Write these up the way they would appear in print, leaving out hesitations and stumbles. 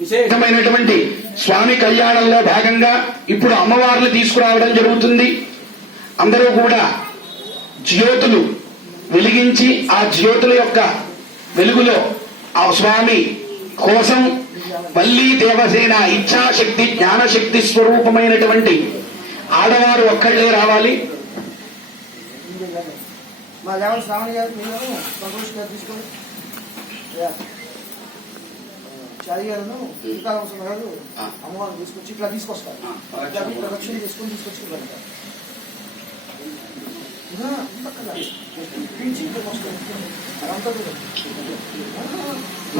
విశేషమైనటువంటి స్వామి కళ్యాణంలో భాగంగా ఇప్పుడు అమ్మవారిని తీసుకురావడం జరుగుతుంది. అందరూ కూడా జ్యోతులు వెలిగించి ఆ జ్యోతుల యొక్క వెలుగులో ఆ స్వామి కోసం వల్లీ దేవసేన ఇచ్ఛాశక్తి జ్ఞానశక్తి స్వరూపమైనటువంటి ఆడవారు ఒక్కళ్ళే రావాలి. చారి గారు శ్రీకాళహస్తి గారు అమ్మవారిని తీసుకొచ్చి ఇట్లా తీసుకొస్తారు. ప్రదక్షిణ తీసుకొని తీసుకొచ్చి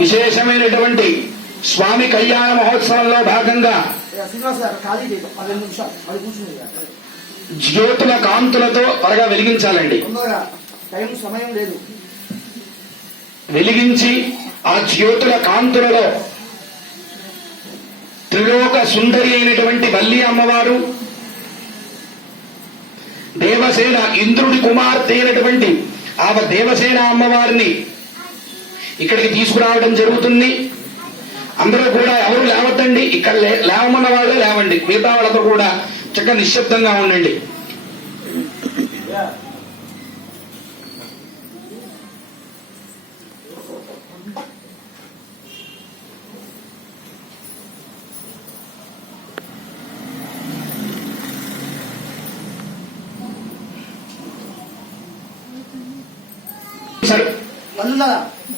విశేషమైనటువంటి స్వామి కళ్యాణ మహోత్సవంలో భాగంగా శ్రీనివాస్ గారు ఖాళీ 15 నిమిషాలు అది కూర్చుంది. జ్యోతుల కాంతులతో త్వరగా వెలిగించాలండి. టైం సమయం లేదు. వెలిగించి ఆ జ్యోతుల కాంతులలో త్రిలోక సుందరి అయినటువంటి వల్లి అమ్మవారు, దేవసేన ఇంద్రుడి కుమార్తె అయినటువంటి ఆ దేవసేన అమ్మవారిని ఇక్కడికి తీసుకురావడం జరుగుతుంది. అందరూ కూడా ఎవరు లేవద్దండి, ఇక్కడ లేవమన్న వాళ్ళే లేవండి, మిగతా వాళ్ళతో కూడా చక్కగా నిశ్శబ్దంగా ఉండండి.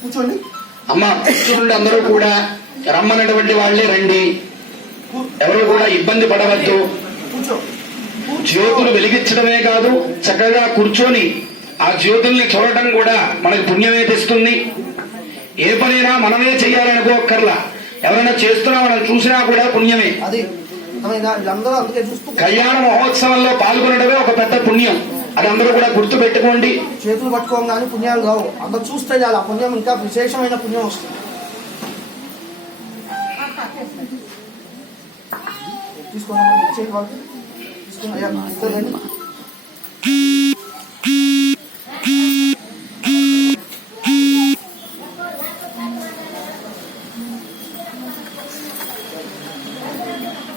కూర్చోండి అమ్మ, కూర్చుండి. అందరూ కూడా రమ్మన్నటువంటి వాళ్లే రండి, ఎవరు కూడా ఇబ్బంది పడవద్దు. జ్యోతులు వెలిగించడమే కాదు, చక్కగా కూర్చొని ఆ జ్యోతుల్ని చూడటం కూడా మనకు పుణ్యమే తెస్తుంది. ఏ పనైనా మనమే చెయ్యాలనుకోక్కర్లా, ఎవరైనా చేస్తున్నా మనం చూసినా కూడా పుణ్యమే. కళ్యాణ మహోత్సవంలో పాల్గొనడమే ఒక పెద్ద పుణ్యం, అది అందరూ కూడా గుర్తు పెట్టుకోండి. చేతులు పట్టుకోగానే పుణ్యాలు కావు, అందరూ చూస్తే చాలా పుణ్యం, ఇంకా విశేషమైన పుణ్యం వస్తుంది. తీసుకోండి, చేతి వాళ్ళకి తీసుకుని అయ్యా తీసుకోలేండి.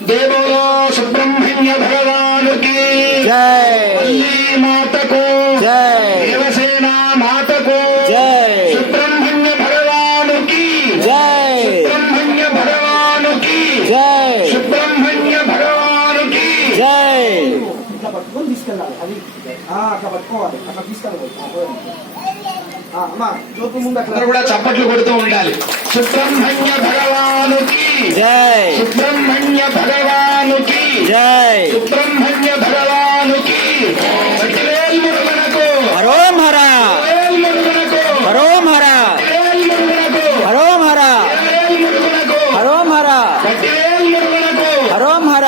దేవో సుబ్రహ్మణ్య భగవానుకి జై, వల్లీ మాతకు జై, దేవసేన మాతకు జై, సుబ్రహ్మణ్య భగవానుకి జై, సుబ్రహ్మణ్య భగవానుకి జై, సుబ్రహ్మణ్య భగవానుకి జై. ఇట్లా పట్టుకొని తీసుకెళ్ళాలి, అది అట్లా పట్టుకోవాలి, అట్లా తీసుకెళ్ళాలి. అమ్మా జ్యోతి ముందు అట్లా కూడా చప్పట్లు కొడుతూ ఉండాలి. సుబ్రహ్మణ్య భగవానుకి జై, సుబ్రహ్మణ్య భగవానుకి జై, సుబ్రహ్మణ్య భగవానుకి మురుగనకు హరోం హర, మురుగనకు హరోం హర, మురుగనకు హరోం హర, మురుగనకు హరోం హర, మురుగనకు హరోం హర,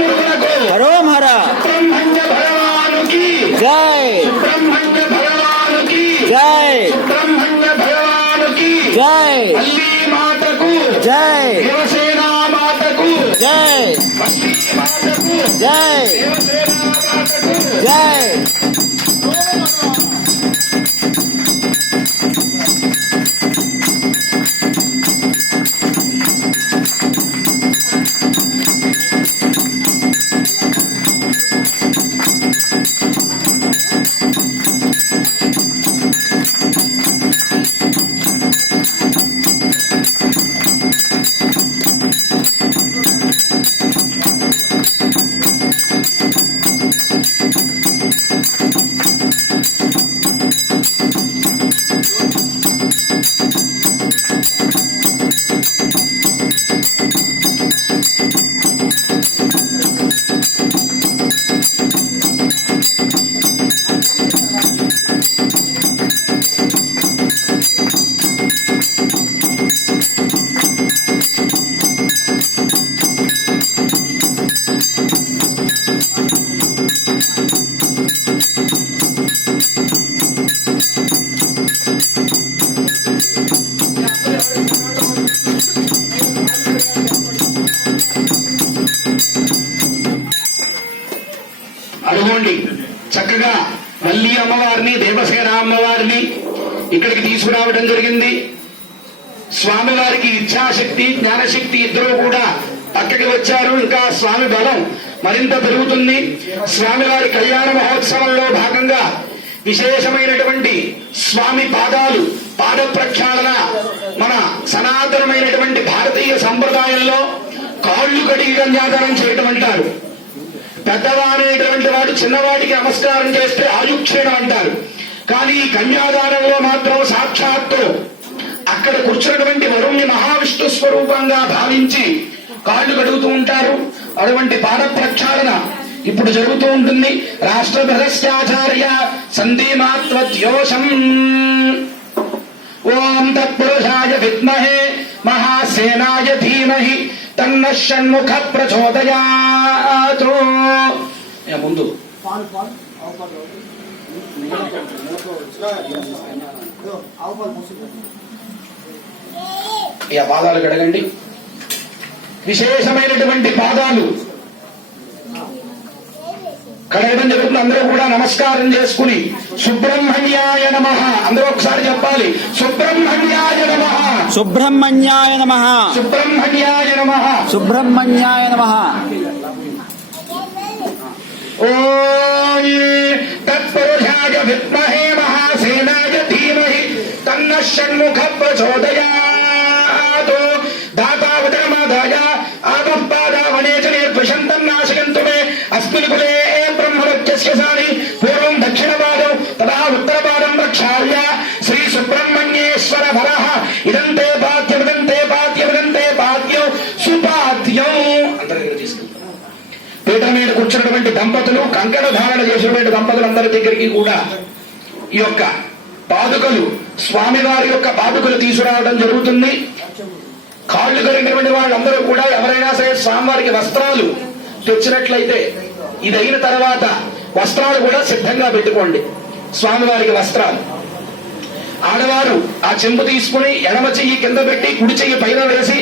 మురుగనకు హరోం హర. సుబ్రహ్మణ్య భగవానుకి జై, సుబ్రహ్మణ్య భగవానుకి జై, సుబ్రహ్మణ్య భగవానుకి జై, వల్లీ మాతకు జై, దేవసేన మాతకు జై, వల్లీ మాతకు జై, దేవసేన మాతకు జై. అడుగోండి, చక్కగా వల్లీ అమ్మవారిని దేవసేన అమ్మవారిని ఇక్కడికి తీసుకురావడం జరిగింది. స్వామివారికి ఇచ్ఛాశక్తి జ్ఞానశక్తి ఇద్దరు కూడా పక్కకి వచ్చారు. ఇంకా స్వామి బలం మరింత పెరుగుతుంది. స్వామివారి కళ్యాణ మహోత్సవంలో భాగంగా విశేషమైనటువంటి స్వామి పాదాలు పాద ప్రక్షాళన మన సనాతనమైనటువంటి భారతీయ సంప్రదాయంలో కాళ్ళు కడిగి కన్యాదానం చేయటం అంటారు. పెద్దవాడైనటువంటి వాడు చిన్నవాడికి నమస్కారం చేస్తే ఆయుక్షేణం అంటారు. కానీ ఈ కన్యాదానంలో మాత్రం సాక్షాత్తు అక్కడ కూర్చున్నటువంటి వరుణ్ణి మహావిష్ణు స్వరూపంగా భావించి కాళ్ళు కడుగుతూ ఉంటారు. అటువంటి పాద ప్రక్షాళన ఇప్పుడు జరుగుతూ ఉంటుంది. రాష్ట్ర బృహస్యాచార్య సంధిమాత్వద్యోషం ఓం తత్పురుషాయ విద్మహే మహాసేనాయ ధీమహి తన్న షణ్ముఖ ప్రచోదయాత్. ముందు పాలు పాలు ఆవు పాలు ఆవు పాలు పోసుకుంటాం. ఈ పాదాలు కడగండి. విశేషమైనటువంటి పాదాలు కడగడం జరుగుతుంది. అందరూ కూడా నమస్కారం చేసుకుని సుబ్రహ్మణ్యాయ నమః అందరూ ఒకసారి చెప్పాలి. సుబ్రహ్మణ్యాయ నమః, సుబ్రహ్మణ్యాయ నమః, సుబ్రహ్మణ్యాయ నమః, సుబ్రహ్మణ్యాయ నమః. ఓం తత్పురుషాయ విద్మహే మహాసేనాయ ధీమహి తన్న షణ్ముఖ ప్రచోదయాత్. దాతావతరమాదాయ ఆపఃపాదావనే చ నిర్విశంతం నాశయంతు మే అస్మిన్ కులే బ్రహ్మరక్షస్య సాని పూర్వం దక్షిణపాదం తదా ఉత్తరపాదం ప్రక్షాళ్య శ్రీ సుబ్రహ్మణ్యేశ్వర వరః ఇదంతే పాద్యం ఇదంతే పాద్యం ఇదంతే పాద్యం సుపాద్యం. అంతర్గత తీసుకెళ్తాం. పీఠ మీద కూర్చున్నటువంటి దంపతులు కంకణ ధారణ చేసినటువంటి దంపతులందరి దగ్గరికి కూడా ఈ యొక్క పాదుకలు స్వామివారి యొక్క పాదుకలు తీసుకురావడం జరుగుతుంది. కాళ్ళు కడిగినటువంటి వాళ్ళందరూ కూడా ఎవరైనా సరే స్వామివారికి వస్త్రాలు తెచ్చినట్లయితే ఇది అయిన తర్వాత వస్త్రాలు కూడా సిద్ధంగా పెట్టుకోండి. స్వామివారికి వస్త్రాలు ఆడవారు ఆ చెంబు తీసుకుని ఎడమ చెయ్యి కింద పెట్టి కుడి చెయ్యి పైన వేసి,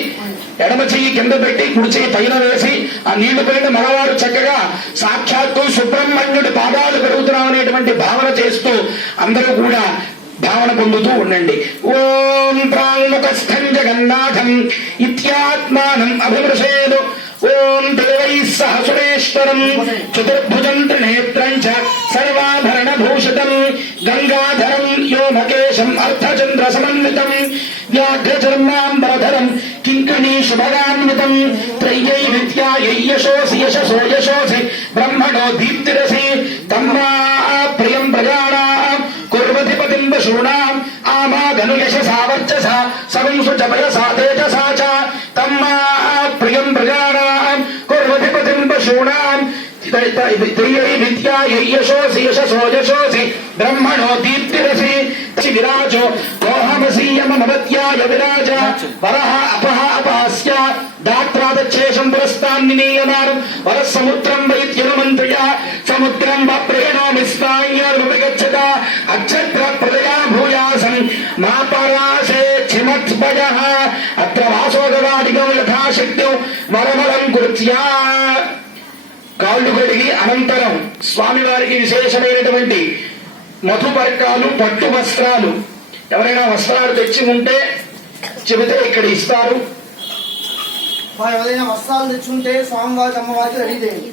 ఎడమ చెయ్యి కింద పెట్టి కుడి చెయ్యి పైన వేసి ఆ నీళ్లు పైన మగవారు చక్కగా సాక్షాత్తు సుబ్రహ్మణ్యుడి పాదాలు కడుగుతున్నాం అనేటువంటి భావన చేస్తూ అందరూ కూడా భావన పొందుతూ ఉండండి. ఓం ప్రాంగుఖస్థం జగన్నాథం ఇత్యాత్మానం అభిమృషేదు. ఓం దేవైః సహ సురేశ్వరం చతుర్భుజం త్రినేత్రం చ సర్వాభరణ భూషితం గంగాధరం వ్యోమకేశం అర్ధచంద్ర సమన్వితం వ్యాఘ్రచర్మాంబరధరం కింకిణీ శుభగాన్వితం త్రయ్యై విద్యాయై యశోసి యశసో యశోసి బ్రహ్మణో దీప్తిరసి తమ్మా ప్రియం ప్రజానాం కుర్వధిపతిం వశూనాం ఆమాగను యశసా వర్చసా సవంసు చ వయసా తేజసా చ తమ్మా ప్రియం ప్రజానాం కుర్వధిపతిం వశూనాం త్రయ్యై విద్యాయై యశోసి యశసో యశోసి బ్రహ్మణో దీప్తిరసి విరాజో దోహమసీయమవత్యాయ విరాజ వరః అపః అపహాస్య దాత్రాదచ్చేషం పురస్తాన్నినీయమానం వరః సముద్రం వైద్యమంత్రియ సముద్రం వప్రేణోమిస్తాయ్యర్మగచ్చత అక్షత్ర ప్రదయా భూయాసం మా పరాశే చిమత్పజః అత్ర వాసోగవాదికం యథాశక్త్యం వరమలం కృత్యా. కాళ్ళు కడిగి అనంతరం స్వామివారికి విశేషమైనటువంటి మధుపర్కాలు పట్టు వస్త్రాలు ఎవరైనా వస్త్రాలు తెచ్చి ఉంటే చెబితే ఇక్కడ ఇస్తారు. ఎవరైనా వస్త్రాలు తెచ్చుంటే స్వామివారికి అమ్మవారికి రెడీ చేయండి.